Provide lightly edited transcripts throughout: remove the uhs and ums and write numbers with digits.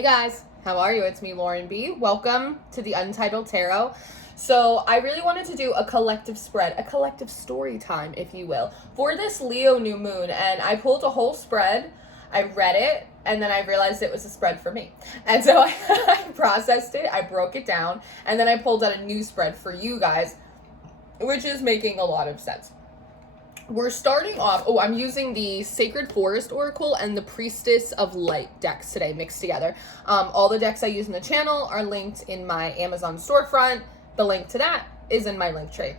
Hey guys, how are you? It's me, Lauren B. Welcome to the Untitled Tarot. So I really wanted to do a collective spread, a collective story time, if you will, for this Leo new moon. And I pulled a whole spread, I read it, and then I realized it was a spread for me. And so I processed it, I broke it down, and then I pulled out a new spread for you guys, which is making a lot of sense. We're starting off, I'm using the Sacred Forest Oracle and the Priestess of Light decks today mixed together. All the decks I use in the channel are linked in my Amazon storefront. The link to that is in my link tree.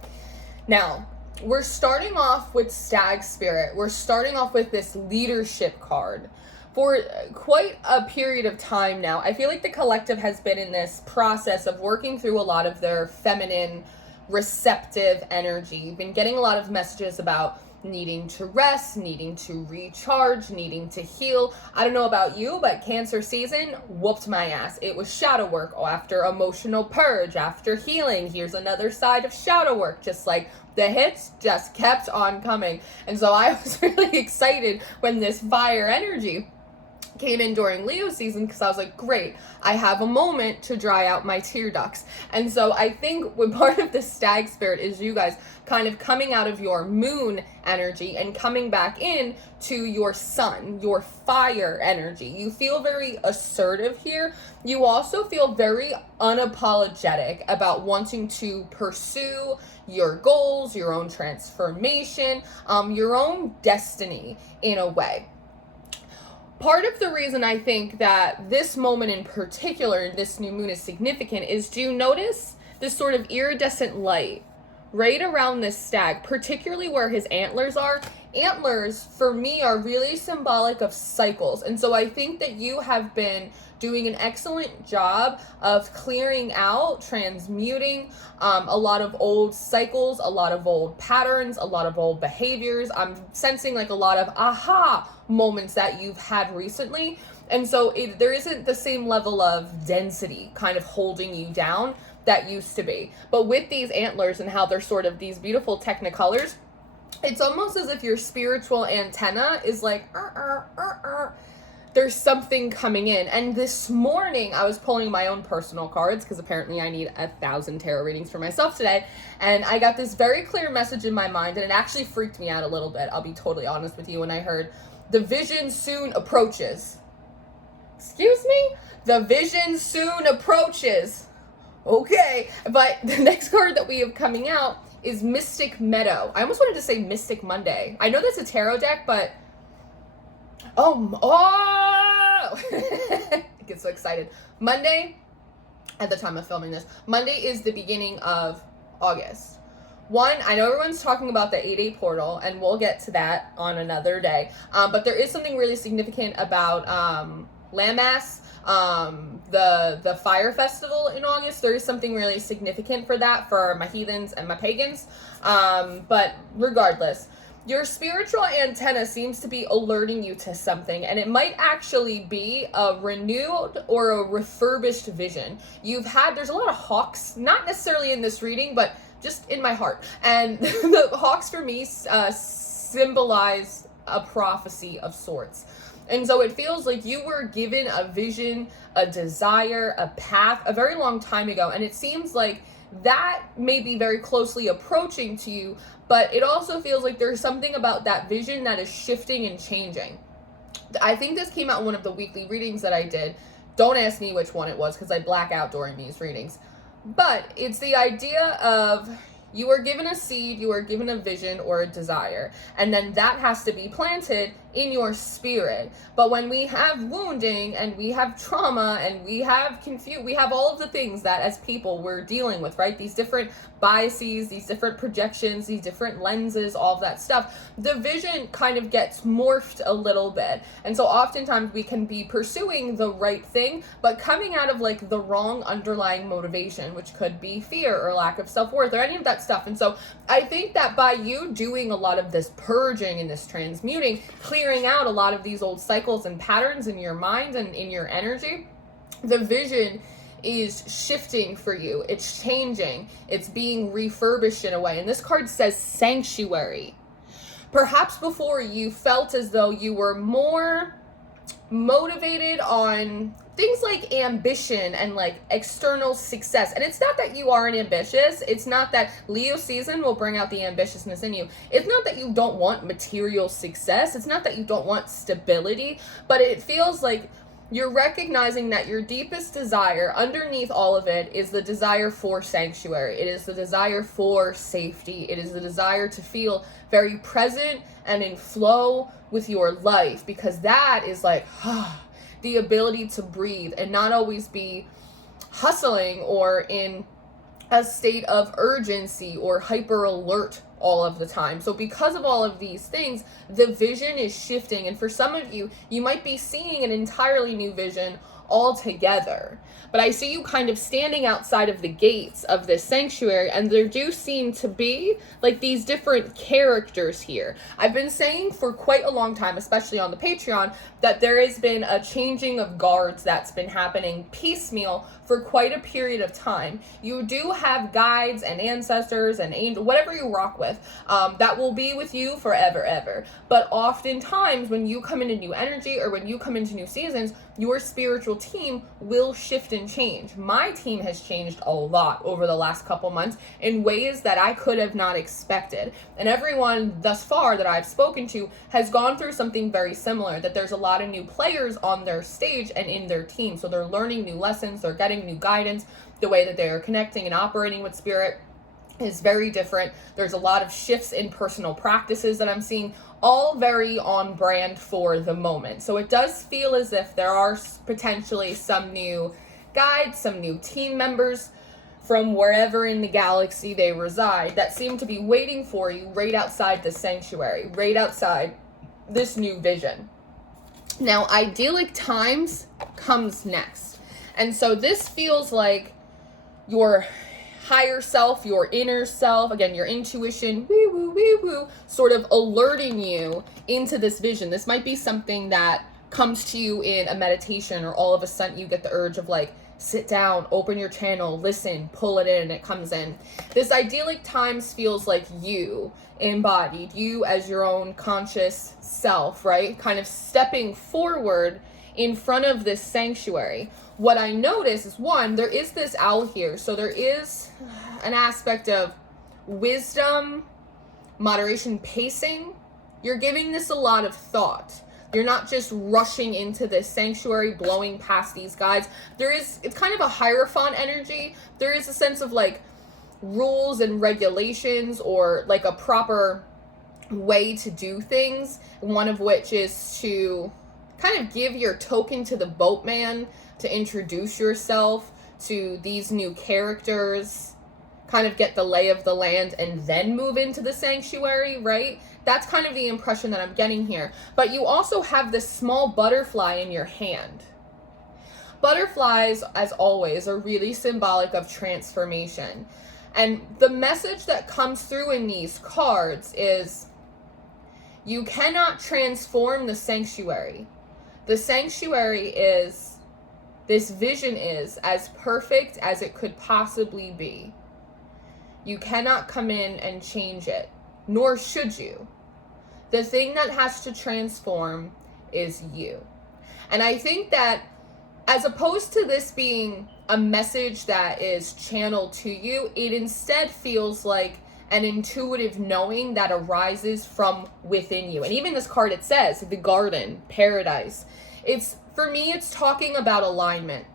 Now, we're starting off with Stag Spirit. We're starting off with this leadership card. For quite a period of time now, I feel like the collective has been in this process of working through a lot of their feminine receptive energy. You've been getting a lot of messages about needing to rest, needing to recharge, needing to heal. I don't know about you, but Cancer season whooped my ass. It was shadow work after emotional purge, after healing. Here's another side of shadow work, just like the hits just kept on coming. And so I was really excited when this fire energy came in during Leo season, because I was like, great, I have a moment to dry out my tear ducts. And so I think when part of the Stag Spirit is you guys kind of coming out of your moon energy and coming back in to your sun, your fire energy. You feel very assertive here. You also feel very unapologetic about wanting to pursue your goals, your own transformation, your own destiny in a way. Part of the reason I think that this moment in particular, this new moon, is significant is, do you notice this sort of iridescent light right around this stag, particularly where his antlers are? Antlers, for me, are really symbolic of cycles. And so I think that you have been doing an excellent job of clearing out, transmuting a lot of old cycles, a lot of old patterns, a lot of old behaviors. I'm sensing like a lot of aha moments that you've had recently. And so there isn't the same level of density kind of holding you down that used to be. But with these antlers and how they're sort of these beautiful technicolors, it's almost as if your spiritual antenna is like, there's something coming in. And this morning I was pulling my own personal cards, because apparently I need 1,000 tarot readings for myself today, and I got this very clear message in my mind, and it actually freaked me out a little bit, I'll be totally honest with you, when I heard the vision soon approaches. Excuse me? The vision soon approaches. Okay, but the next card that we have coming out is Mystic Meadow. I almost wanted to say Mystic Monday. I know that's a tarot deck, but I get so excited. Monday, at the time of filming this, Monday is the beginning of August. One, I know everyone's talking about the 8-8 portal, and we'll get to that on another day. But there is something really significant about Lammas, the fire festival in August. There is something really significant for that, for my heathens and my pagans. But regardless, your spiritual antenna seems to be alerting you to something, and it might actually be a renewed or a refurbished vision. There's a lot of hawks, not necessarily in this reading, but just in my heart. And the hawks for me symbolize a prophecy of sorts. And so it feels like you were given a vision, a desire, a path a very long time ago. And it seems like that may be very closely approaching to you, but it also feels like there's something about that vision that is shifting and changing. I think this came out in one of the weekly readings that I did. Don't ask me which one it was, because I black out during these readings. But it's the idea of you are given a seed, you are given a vision or a desire, and then that has to be planted in your spirit. But when we have wounding and we have trauma and we have we have all of the things that as people we're dealing with, right? These different biases, these different projections, these different lenses, all of that stuff, the vision kind of gets morphed a little bit. And so oftentimes we can be pursuing the right thing, but coming out of like the wrong underlying motivation, which could be fear or lack of self-worth or any of that stuff. And so I think that by you doing a lot of this purging and this transmuting, clearing out a lot of these old cycles and patterns in your mind and in your energy, the vision is shifting for you. It's changing. It's being refurbished in a way. And this card says sanctuary. Perhaps before you felt as though you were more motivated on things like ambition and like external success. And it's not that you aren't ambitious. It's not that Leo season will bring out the ambitiousness in you. It's not that you don't want material success. It's not that you don't want stability, but it feels like you're recognizing that your deepest desire underneath all of it is the desire for sanctuary. It is the desire for safety. It is the desire to feel very present and in flow with your life, because that is like the ability to breathe and not always be hustling or in a state of urgency or hyper alert all of the time. So because of all of these things, the vision is shifting. And for some of you, you might be seeing an entirely new vision altogether. But I see you kind of standing outside of the gates of this sanctuary, and there do seem to be like these different characters here. I've been saying for quite a long time, especially on the Patreon, that there has been a changing of guards that's been happening piecemeal for quite a period of time. You do have guides and ancestors and angels, whatever you rock with, that will be with you forever, ever. But oftentimes when you come into new energy or when you come into new seasons, your spiritual team will shift and change. My team has changed a lot over the last couple months in ways that I could have not expected. And everyone thus far that I've spoken to has gone through something very similar, that there's a lot of new players on their stage and in their team. So they're learning new lessons, they're getting new guidance. The way that they are connecting and operating with spirit is very different. There's a lot of shifts in personal practices that I'm seeing, all very on brand for the moment. So it does feel as if there are potentially some new guides, some new team members from wherever in the galaxy they reside that seem to be waiting for you right outside the sanctuary, right outside this new vision. Now, idyllic times comes next. And so this feels like your higher self, your inner self, again, your intuition, woo, sort of alerting you into this vision. This might be something that comes to you in a meditation, or all of a sudden you get the urge of like, sit down, open your channel, listen, pull it in, and it comes in. This idyllic times feels like you embodied, you as your own conscious self, right? Kind of stepping forward in front of this sanctuary. What I notice is, one, there is this owl here. So there is an aspect of wisdom, moderation, pacing. You're giving this a lot of thought. You're not just rushing into this sanctuary, blowing past these guides. It's kind of a Hierophant energy. There is a sense of like rules and regulations, or like a proper way to do things. One of which is to kind of give your token to the boatman, to introduce yourself to these new characters, kind of get the lay of the land, and then move into the sanctuary, right? That's kind of the impression that I'm getting here. But you also have this small butterfly in your hand. Butterflies, as always, are really symbolic of transformation. And the message that comes through in these cards is, you cannot transform the sanctuary. The sanctuary is, this vision is as perfect as it could possibly be. You cannot come in and change it, nor should you. The thing that has to transform is you. And I think that as opposed to this being a message that is channeled to you, it instead feels like an intuitive knowing that arises from within you. And even this card, it says the garden, paradise. For me, it's talking about alignment.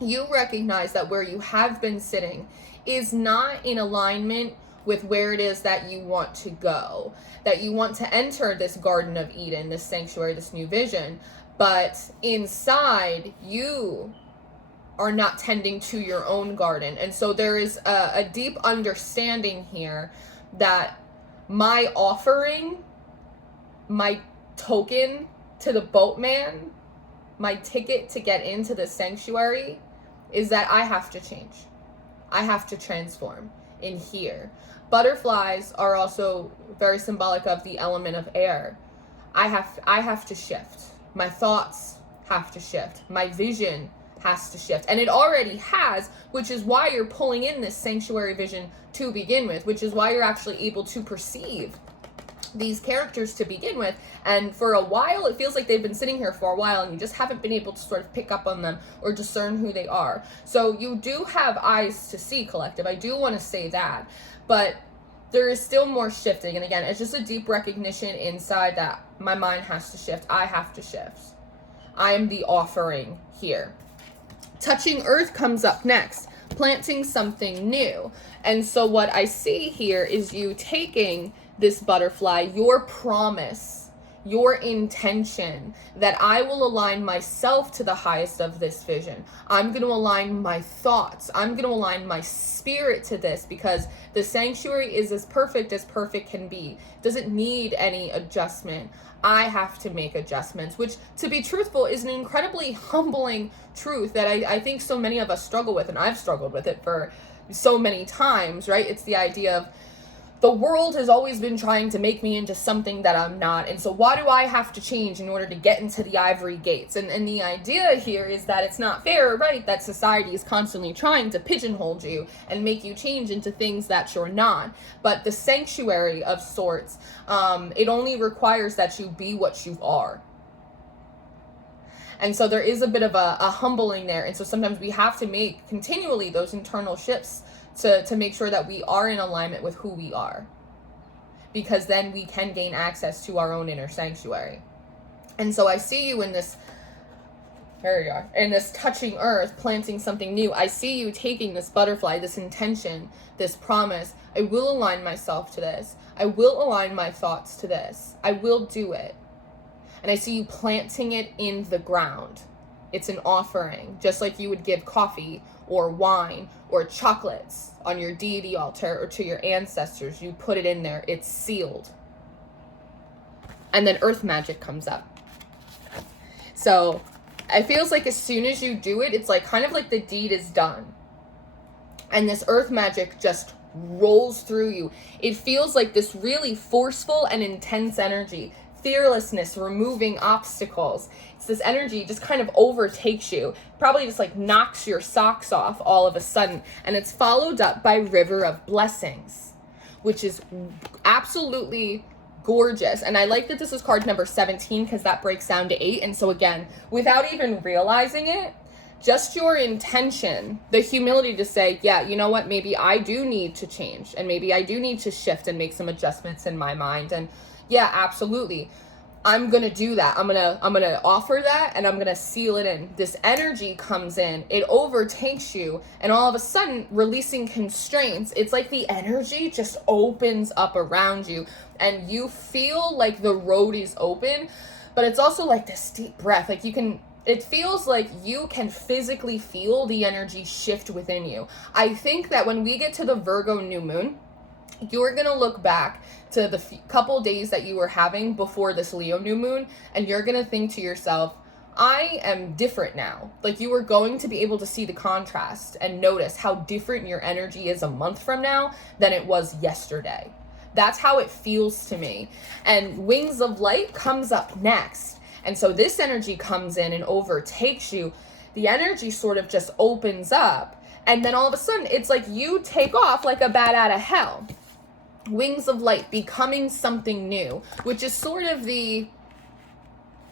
You recognize that where you have been sitting is not in alignment with where it is that you want to go, that you want to enter this Garden of Eden, this sanctuary, this new vision. But inside, you are not tending to your own garden. And so there is a deep understanding here that my offering, my token to the boatman, my ticket to get into the sanctuary, is that I have to change. I have to transform in here. Butterflies are also very symbolic of the element of air. I have to shift. My thoughts have to shift. My vision has to shift. And it already has, which is why you're pulling in this sanctuary vision to begin with, which is why you're actually able to perceive these characters to begin with, and for a while it feels like they've been sitting here for a while and you just haven't been able to sort of pick up on them or discern who they are. So you do have eyes to see, collective. I do want to say that, but there is still more shifting. And again, it's just a deep recognition inside that my mind has to shift. I have to shift. I am the offering here. Touching earth comes up next, planting something new. And so what I see here is you taking this butterfly, your promise, your intention that I will align myself to the highest of this vision. I'm going to align my thoughts. I'm going to align my spirit to this, because the sanctuary is as perfect can be. It doesn't need any adjustment. I have to make adjustments, which, to be truthful, is an incredibly humbling truth that I think so many of us struggle with, and I've struggled with it for so many times, right? It's the idea of the world has always been trying to make me into something that I'm not. And so why do I have to change in order to get into the ivory gates? And the idea here is that it's not fair, right? That society is constantly trying to pigeonhole you and make you change into things that you're not. But the sanctuary of sorts, it only requires that you be what you are. And so there is a bit of a humbling there. And so sometimes we have to make continually those internal shifts to make sure that we are in alignment with who we are, because then we can gain access to our own inner sanctuary. And so I see you in this, there you are, in this touching earth, planting something new. I see you taking this butterfly, this intention, this promise. I will align myself to this. I will align my thoughts to this. I will do it. And I see you planting it in the ground. It's an offering, just like you would give coffee or wine or chocolates on your deity altar or to your ancestors. You put it in there. It's sealed. And then earth magic comes up. So it feels like as soon as you do it, it's like kind of like the deed is done. And this earth magic just rolls through you. It feels like this really forceful and intense energy. Fearlessness, removing obstacles. It's this energy just kind of overtakes you, probably just like knocks your socks off all of a sudden. And it's followed up by River of Blessings, which is absolutely gorgeous. And I like that this is card number 17, because that breaks down to 8. And so again, without even realizing it, just your intention, the humility to say, yeah, you know what, maybe I do need to change, and maybe I do need to shift and make some adjustments in my mind. And yeah, absolutely. I'm going to do that. I'm going to offer that, and I'm going to seal it in. This energy comes in, it overtakes you, and all of a sudden, releasing constraints, it's like the energy just opens up around you, and you feel like the road is open, but it's also like this deep breath. Like it feels like you can physically feel the energy shift within you. I think that when we get to the Virgo new moon, you're going to look back to the couple days that you were having before this Leo new moon, and you're going to think to yourself, I am different now. Like, you are going to be able to see the contrast and notice how different your energy is a month from now than it was yesterday. That's how it feels to me. And Wings of Light comes up next. And so this energy comes in and overtakes you. The energy sort of just opens up. And then all of a sudden, it's like you take off like a bat out of hell. Wings of Light, becoming something new, which is sort of the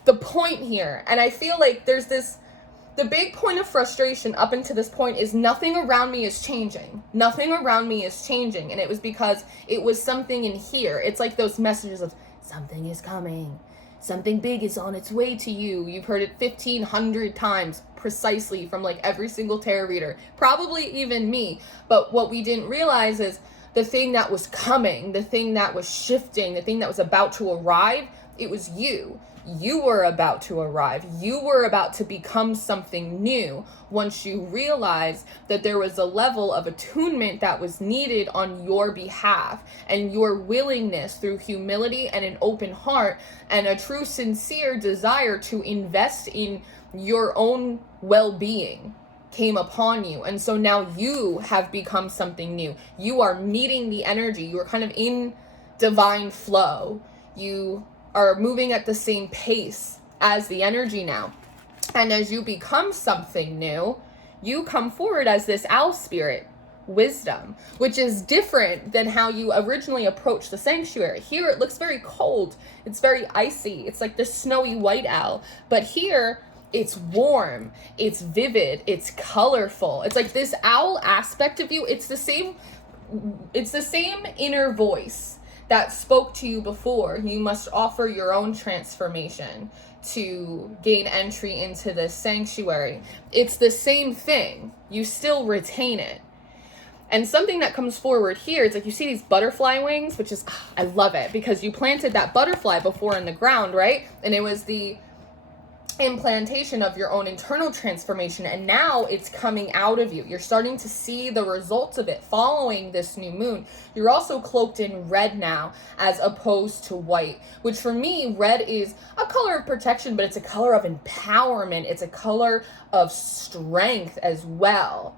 point here. And I feel like there's the big point of frustration up until this point is nothing around me is changing. Nothing around me is changing. And it was because it was something in here. It's like those messages of something is coming. Something big is on its way to you. You've heard it 1,500 times precisely from like every single tarot reader, probably even me. But what we didn't realize is the thing that was coming, the thing that was shifting, the thing that was about to arrive, it was you. You were about to arrive. You were about to become something new once you realized that there was a level of attunement that was needed on your behalf, and your willingness through humility and an open heart and a true sincere desire to invest in your own well-being came upon you. And so now you have become something new. You are meeting the energy. You are kind of in divine flow. You are moving at the same pace as the energy now. And as you become something new, you come forward as this owl spirit, wisdom, which is different than how you originally approached the sanctuary. Here it looks very cold. It's very icy. It's like the snowy white owl. But here it's warm. It's vivid. It's colorful. It's like this owl aspect of you. It's the same inner voice that spoke to you before. You must offer your own transformation to gain entry into this sanctuary. It's the same thing. You still retain it. And something that comes forward here, it's like you see these butterfly wings, which is, I love it, because you planted that butterfly before in the ground, right? And it was the implantation of your own internal transformation, and now it's coming out of you. You're starting to see the results of it following this new moon. You're also cloaked in red now as opposed to white, which for me, red is a color of protection, but it's a color of empowerment. It's a color of strength as well.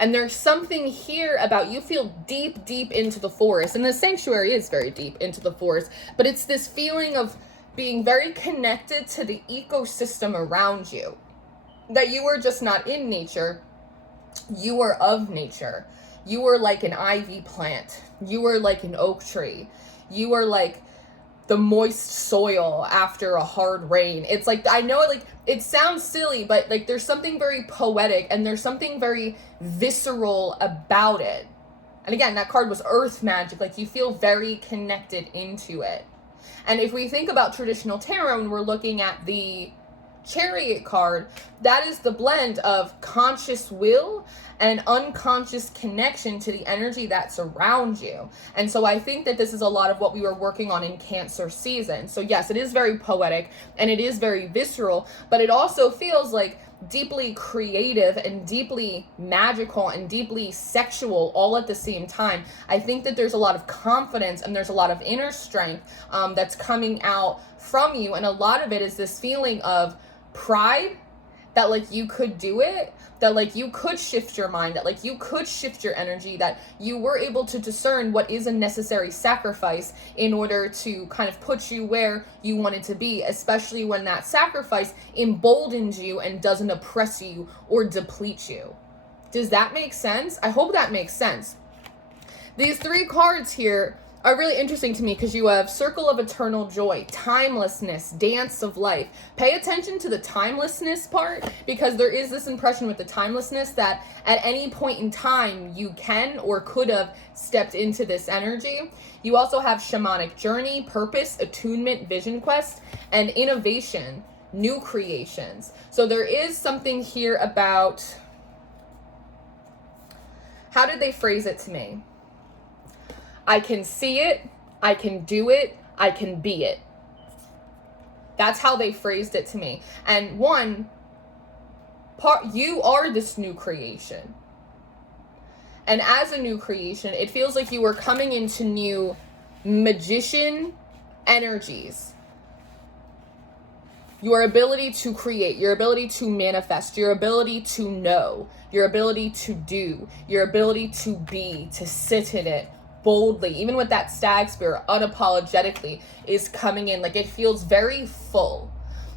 And there's something here about you feel deep, deep into the forest. And the sanctuary is very deep into the forest. But it's this feeling of being very connected to the ecosystem around you. That you are just not in nature. You are of nature. You are like an ivy plant. You are like an oak tree. You are like the moist soil after a hard rain. It's like, I know like it sounds silly, but like there's something very poetic and there's something very visceral about it. And again, that card was earth magic. Like you feel very connected into it. And if we think about traditional tarot and we're looking at the Chariot card, that is the blend of conscious will and unconscious connection to the energy that's around you. And so I think that this is a lot of what we were working on in Cancer season. So yes, it is very poetic and it is very visceral, but it also feels like deeply creative and deeply magical and deeply sexual all at the same time. I think that there's a lot of confidence and there's a lot of inner strength that's coming out from you. And a lot of it is this feeling of pride that like you could do it, that like you could shift your mind, that like you could shift your energy, that you were able to discern what is a necessary sacrifice in order to kind of put you where you wanted to be, especially when that sacrifice emboldens you and doesn't oppress you or deplete you. Does that make sense? I hope that makes sense. These three cards here are really interesting to me because you have Circle of Eternal Joy, Timelessness, Dance of Life. Pay attention to the timelessness part because there is this impression with the timelessness that at any point in time you can or could have stepped into this energy. You also have Shamanic Journey, Purpose, Attunement, Vision Quest, and Innovation, New Creations. So there is something here about, how did they phrase it to me? I can see it, I can do it, I can be it. That's how they phrased it to me. And one part, you are this new creation. And as a new creation, it feels like you are coming into new magician energies. Your ability to create, your ability to manifest, your ability to know, your ability to do, your ability to be, to sit in it boldly, even with that Stag Spirit, unapologetically is coming in. Like it feels very full.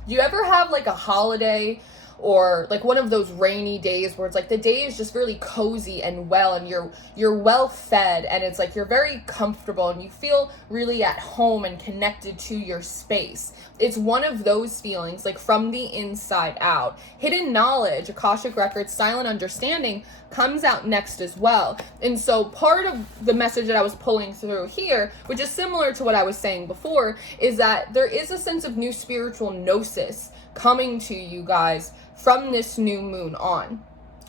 Do you ever have like a holiday or like one of those rainy days where it's like the day is just really cozy and well, and you're well fed, and it's like you're very comfortable and you feel really at home and connected to your space? It's one of those feelings, like from the inside out. Hidden knowledge, Akashic Records, silent understanding comes out next as well. And so part of the message that I was pulling through here, which is similar to what I was saying before, is that there is a sense of new spiritual gnosis coming to you guys from this new moon on.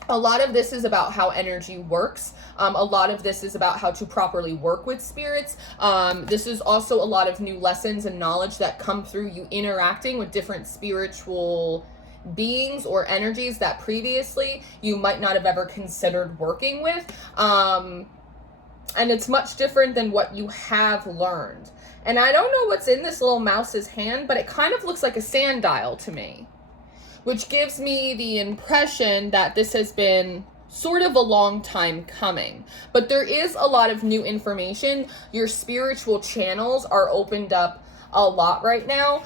A lot of this is about how energy works. A lot of this is about how to properly work with spirits. This is also a lot of new lessons and knowledge that come through you interacting with different spiritual beings or energies that previously you might not have ever considered working with. And it's much different than what you have learned. And I don't know what's in this little mouse's hand, but it kind of looks like a sand dial to me, which gives me the impression that this has been sort of a long time coming. But there is a lot of new information. Your spiritual channels are opened up a lot right now.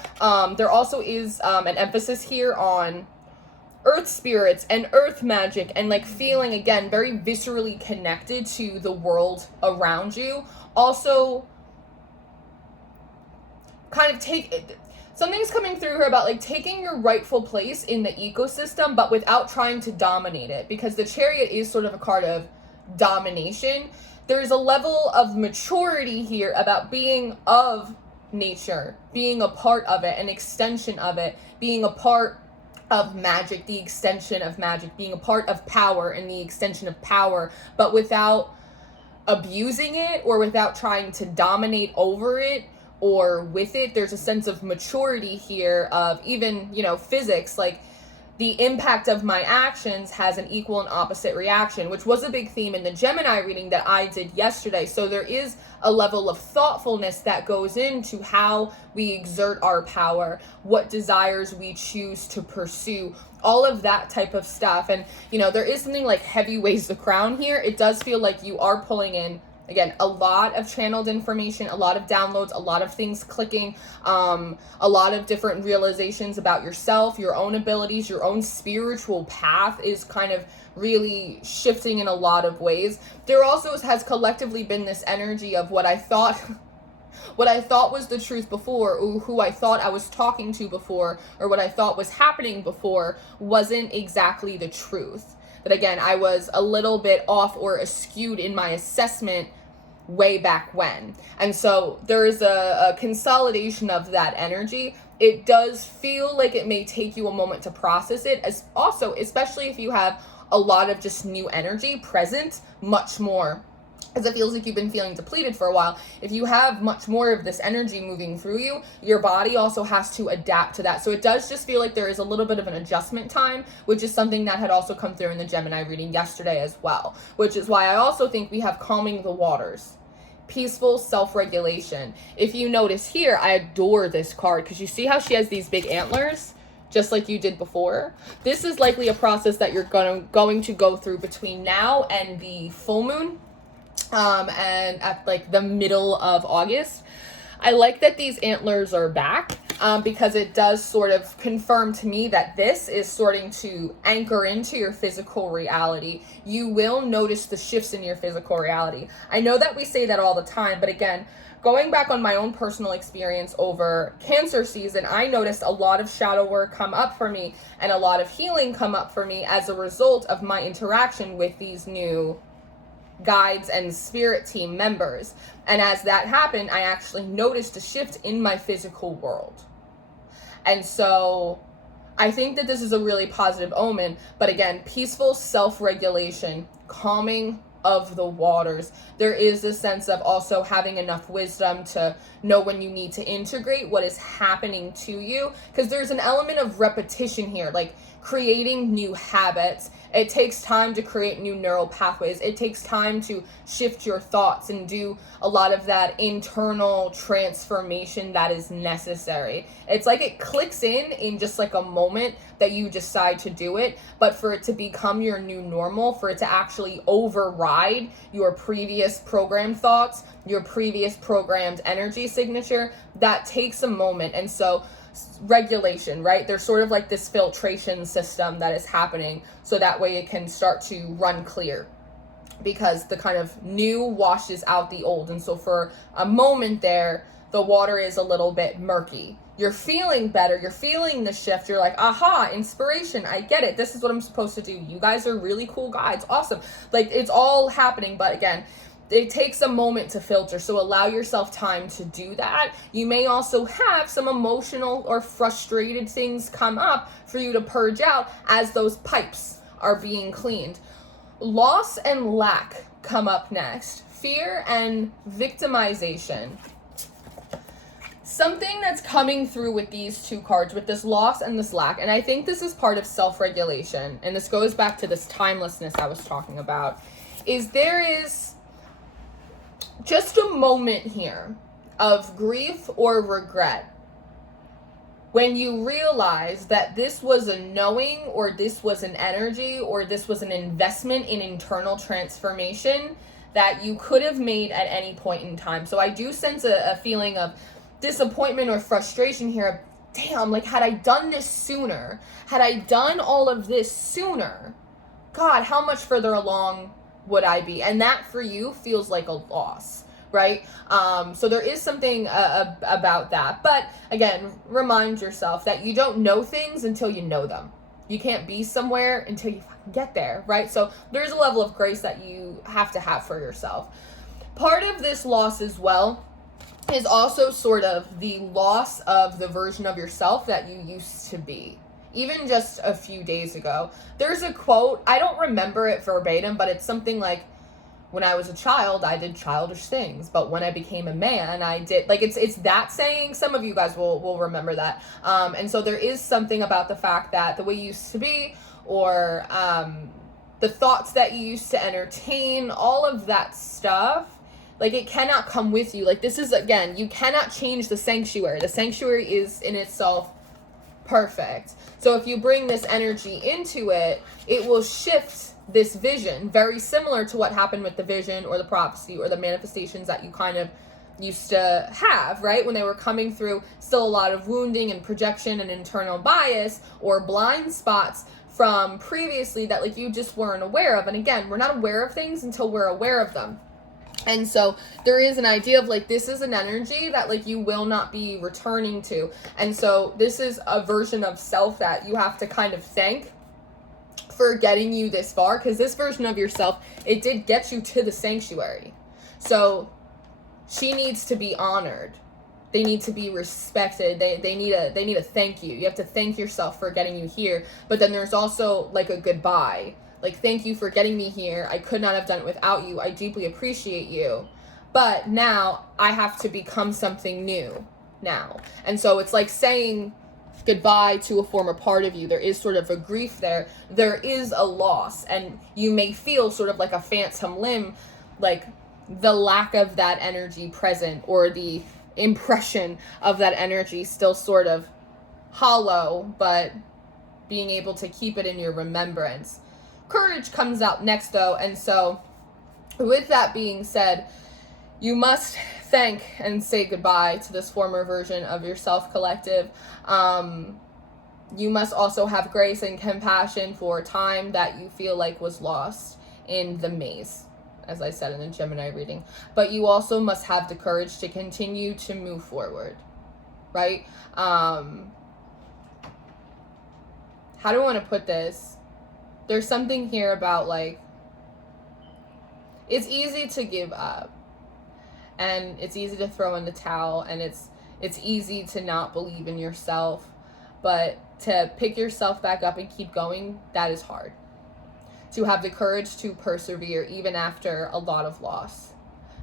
There also is an emphasis here on earth spirits and earth magic, and like feeling again very viscerally connected to the world around you. Also kind of something's coming through here about like taking your rightful place in the ecosystem, but without trying to dominate it, because the Chariot is sort of a card of domination. There's a level of maturity here about being of nature, being a part of it, an extension of it, being a part of magic, the extension of magic, being a part of power and the extension of power, but without abusing it or without trying to dominate over it or with it. There's a sense of maturity here of even, physics, like the impact of my actions has an equal and opposite reaction, which was a big theme in the Gemini reading that I did yesterday. So there is a level of thoughtfulness that goes into how we exert our power, what desires we choose to pursue, all of that type of stuff. And, there is something like heavy weighs the crown here. It does feel like you are pulling in, again, a lot of channeled information, a lot of downloads, a lot of things clicking, a lot of different realizations about yourself, your own abilities, your own spiritual path is kind of really shifting in a lot of ways. There also has collectively been this energy of what I thought was the truth before, or who I thought I was talking to before, or what I thought was happening before wasn't exactly the truth. That again, I was a little bit off or askewed in my assessment way back when. And so there is a consolidation of that energy. It does feel like it may take you a moment to process it, as also, especially if you have a lot of just new energy present, much more, as it feels like you've been feeling depleted for a while. If you have much more of this energy moving through you, your body also has to adapt to that. So it does just feel like there is a little bit of an adjustment time, which is something that had also come through in the Gemini reading yesterday as well, which is why I also think we have calming the waters, peaceful self-regulation. If you notice here, I adore this card because you see how she has these big antlers, just like you did before. This is likely a process that you're going to go through between now and the full moon, and at like the middle of August. I like that these antlers are back, because it does sort of confirm to me that this is starting to anchor into your physical reality. You will notice the shifts in your physical reality. I know that we say that all the time, but again, going back on my own personal experience over Cancer season, I noticed a lot of shadow work come up for me and a lot of healing come up for me as a result of my interaction with these new guides and spirit team members. And as that happened, I actually noticed a shift in my physical world. And so I think that this is a really positive omen. But again, peaceful self-regulation, calming of the waters. There is a sense of also having enough wisdom to know when you need to integrate what is happening to you, because there's an element of repetition here, like creating new habits. It takes time to create new neural pathways. It takes time to shift your thoughts and do a lot of that internal transformation that is necessary. It's like it clicks in just like a moment that you decide to do it, but for it to become your new normal, for it to actually override your previous programmed thoughts, your previous programmed energy signature, that takes a moment. And so regulation, right? There's sort of like this filtration system that is happening, so that way it can start to run clear, because the kind of new washes out the old. And so for a moment there, the water is a little bit murky. You're feeling better. You're feeling the shift. You're like, aha, inspiration. I get it. This is what I'm supposed to do. You guys are really cool guides. Awesome. Like, it's all happening. But again, it takes a moment to filter. So allow yourself time to do that. You may also have some emotional or frustrated things come up for you to purge out as those pipes are being cleaned. Loss and lack come up next. Fear and victimization. Something that's coming through with these two cards, with this loss and this lack, and I think this is part of self-regulation, and this goes back to this timelessness I was talking about, is there is just a moment here of grief or regret when you realize that this was a knowing, or this was an energy, or this was an investment in internal transformation that you could have made at any point in time. So I do sense a feeling of disappointment or frustration here, damn, like, had I done this sooner, had I done all of this sooner, God, how much further along would I be? And that for you feels like a loss, right? So there is something about that. But again, remind yourself that you don't know things until you know them. You can't be somewhere until you fucking get there, right? So there's a level of grace that you have to have for yourself. Part of this loss as well is also sort of the loss of the version of yourself that you used to be. Even just a few days ago, there's a quote, I don't remember it verbatim, but it's something like, when I was a child, I did childish things, but when I became a man, I did, like, it's that saying. Some of you guys will remember that. And so there is something about the fact that the way you used to be, or the thoughts that you used to entertain, all of that stuff, like, it cannot come with you. Like, this is, again, you cannot change the sanctuary. The sanctuary is in itself perfect. So if you bring this energy into it, it will shift this vision, very similar to what happened with the vision or the prophecy or the manifestations that you kind of used to have, right? When they were coming through, still a lot of wounding and projection and internal bias or blind spots from previously that, like, you just weren't aware of. And again, we're not aware of things until we're aware of them. And so there is an idea of, like, this is an energy that, like, you will not be returning to. And so this is a version of self that you have to kind of thank for getting you this far, because this version of yourself, it did get you to the sanctuary. So she needs to be honored. They need to be respected. They need a thank you. You have to thank yourself for getting you here. But then there's also, like, a goodbye. Like, thank you for getting me here. I could not have done it without you. I deeply appreciate you. But now I have to become something new now. And so it's like saying goodbye to a former part of you. There is sort of a grief there. There is a loss. And you may feel sort of like a phantom limb, like the lack of that energy present, or the impression of that energy still sort of hollow, but being able to keep it in your remembrance. Courage comes out next, though, and so with that being said, you must thank and say goodbye to this former version of yourself, collective. You must also have grace and compassion for time that you feel like was lost in the maze, as I said in the Gemini reading. But you also must have the courage to continue to move forward, right? How do I want to put this? There's something here about, like, it's easy to give up, and it's easy to throw in the towel, and it's easy to not believe in yourself, but to pick yourself back up and keep going, that is hard. To have the courage to persevere even after a lot of loss,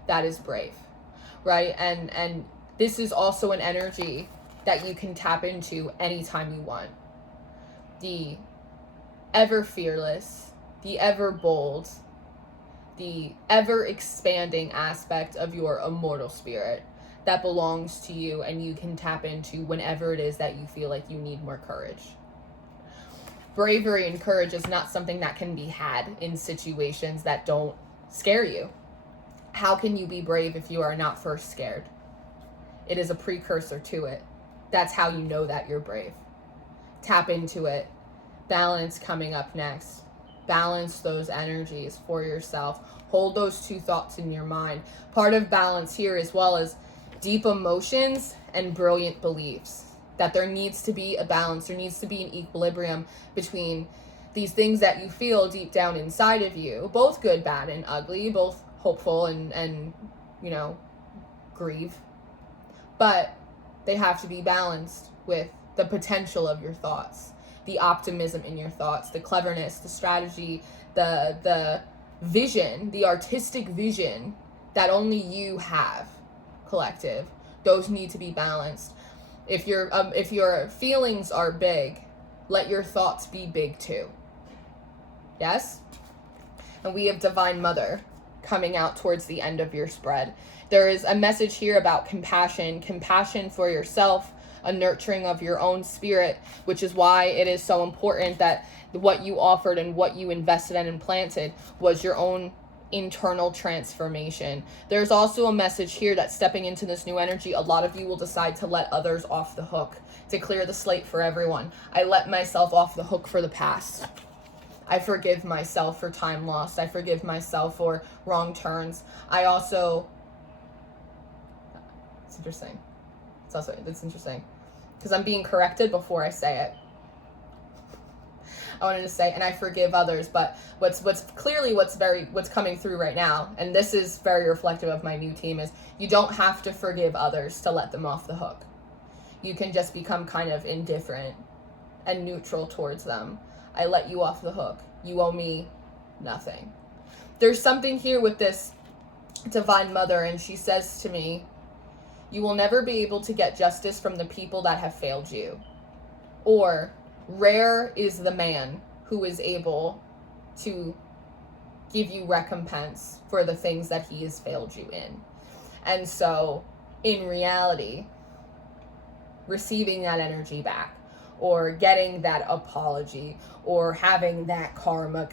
that is brave, right? And this is also an energy that you can tap into anytime you want. The ever fearless, the ever bold, the ever expanding aspect of your immortal spirit that belongs to you, and you can tap into whenever it is that you feel like you need more courage. Bravery and courage is not something that can be had in situations that don't scare you. How can you be brave if you are not first scared? It is a precursor to it. That's how you know that you're brave. Tap into it. Balance coming up next. Balance those energies for yourself. Hold those two thoughts in your mind. Part of balance here, as well as deep emotions and brilliant beliefs, that there needs to be a balance. There needs to be an equilibrium between these things that you feel deep down inside of you, both good, bad, and ugly, both hopeful and you know, grieve. But they have to be balanced with the potential of your thoughts, the optimism in your thoughts, the cleverness, the strategy, the vision, the artistic vision that only you have, collective. Those need to be balanced. If your feelings are big, let your thoughts be big too. Yes? And we have Divine Mother coming out towards the end of your spread. There is a message here about compassion for yourself, a nurturing of your own spirit, which is why it is so important that what you offered and what you invested in and planted was your own internal transformation. There's also a message here that stepping into this new energy, a lot of you will decide to let others off the hook, to clear the slate for everyone. I let myself off the hook for the past. I forgive myself for time lost. I forgive myself for wrong turns. I also, it's interesting. It's interesting because I'm being corrected before I say it. I wanted to say, and I forgive others, but what's coming through right now, and this is very reflective of my new team, is you don't have to forgive others to let them off the hook. You can just become kind of indifferent and neutral towards them. I let you off the hook. You owe me nothing. There's something here with this Divine Mother, and she says to me, you will never be able to get justice from the people that have failed you. Or, rare is the man who is able to give you recompense for the things that he has failed you in. And so, in reality, receiving that energy back, or getting that apology, or having that karma,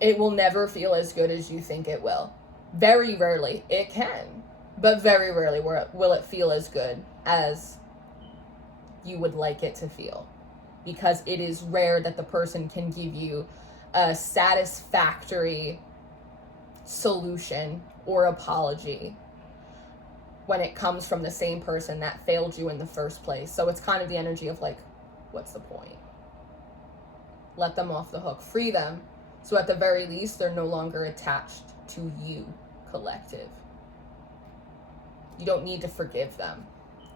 it will never feel as good as you think it will. Very rarely it can, but very rarely will it feel as good as you would like it to feel. Because it is rare that the person can give you a satisfactory solution or apology when it comes from the same person that failed you in the first place. So it's kind of the energy of like, what's the point? Let them off the hook. Free them. So at the very least, they're no longer attached to you, collective. You don't need to forgive them.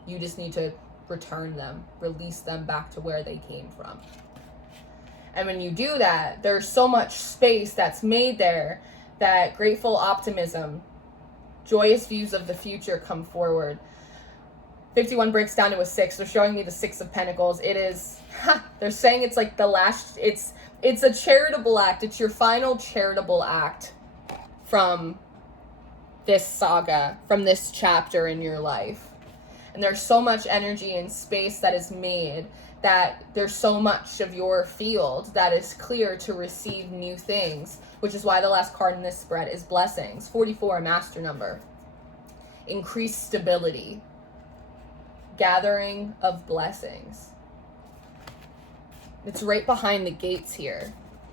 You just need to return them, release them back to where they came from. And when you do that, there's so much space that's made there that grateful optimism, joyous views of the future come forward. 51 breaks down to a 6. They're showing me the 6 of Pentacles. It is, they're saying it's like the last, it's a charitable act. It's your final charitable act from this saga, from this chapter in your life. And there's so much energy and space that is made that there's so much of your field that is clear to receive new things, which is why the last card in this spread is blessings. 44, a master number. Increased stability. Gathering of blessings. It's right behind the gates here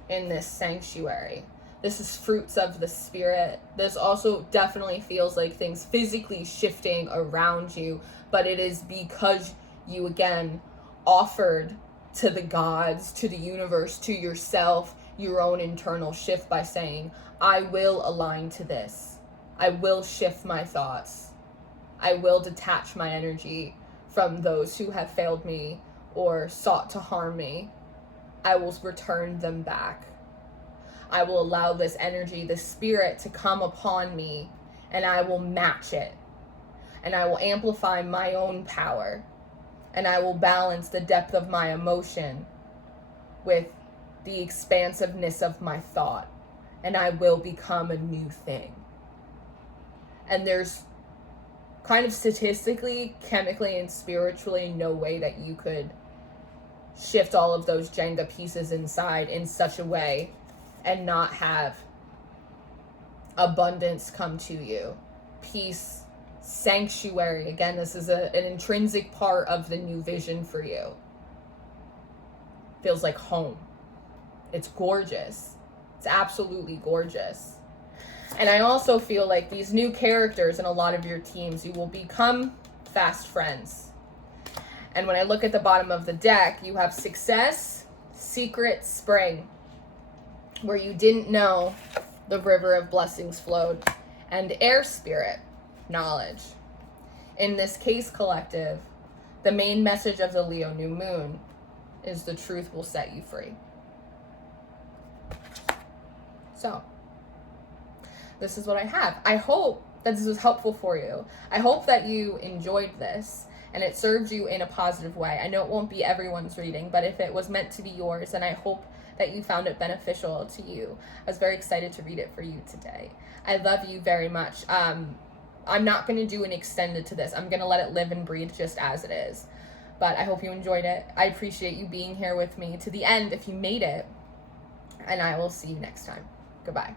in this sanctuary. This is fruits of the spirit. This also definitely feels like things physically shifting around you, but it is because you, again, offered to the gods, to the universe, to yourself, your own internal shift by saying, I will align to this. I will shift my thoughts. I will detach my energy from those who have failed me or sought to harm me. I will return them back. I will allow this energy, this spirit, to come upon me, and I will match it. And I will amplify my own power. And I will balance the depth of my emotion with the expansiveness of my thought. And I will become a new thing. And there's kind of statistically, chemically, and spiritually no way that you could shift all of those Jenga pieces inside in such a way and not have abundance come to you. Peace, sanctuary. Again, this is an intrinsic part of the new vision for you. Feels like home. It's gorgeous. It's absolutely gorgeous. And I also feel like these new characters in a lot of your teams, you will become fast friends. And when I look at the bottom of the deck, you have success, secret, spring, where you didn't know the river of blessings flowed, and air spirit, knowledge. In this case, collective, the main message of the Leo new moon is the truth will set you free. So, this is what I have. I hope that this was helpful for you. I hope that you enjoyed this and it served you in a positive way. I know it won't be everyone's reading, but if it was meant to be yours, and I hope that you found it beneficial to you. I was very excited to read it for you today. I love you very much. I'm not going to do an extended to this. I'm going to let it live and breathe just as it is. But I hope you enjoyed it. I appreciate you being here with me to the end if you made it. And I will see you next time. Goodbye.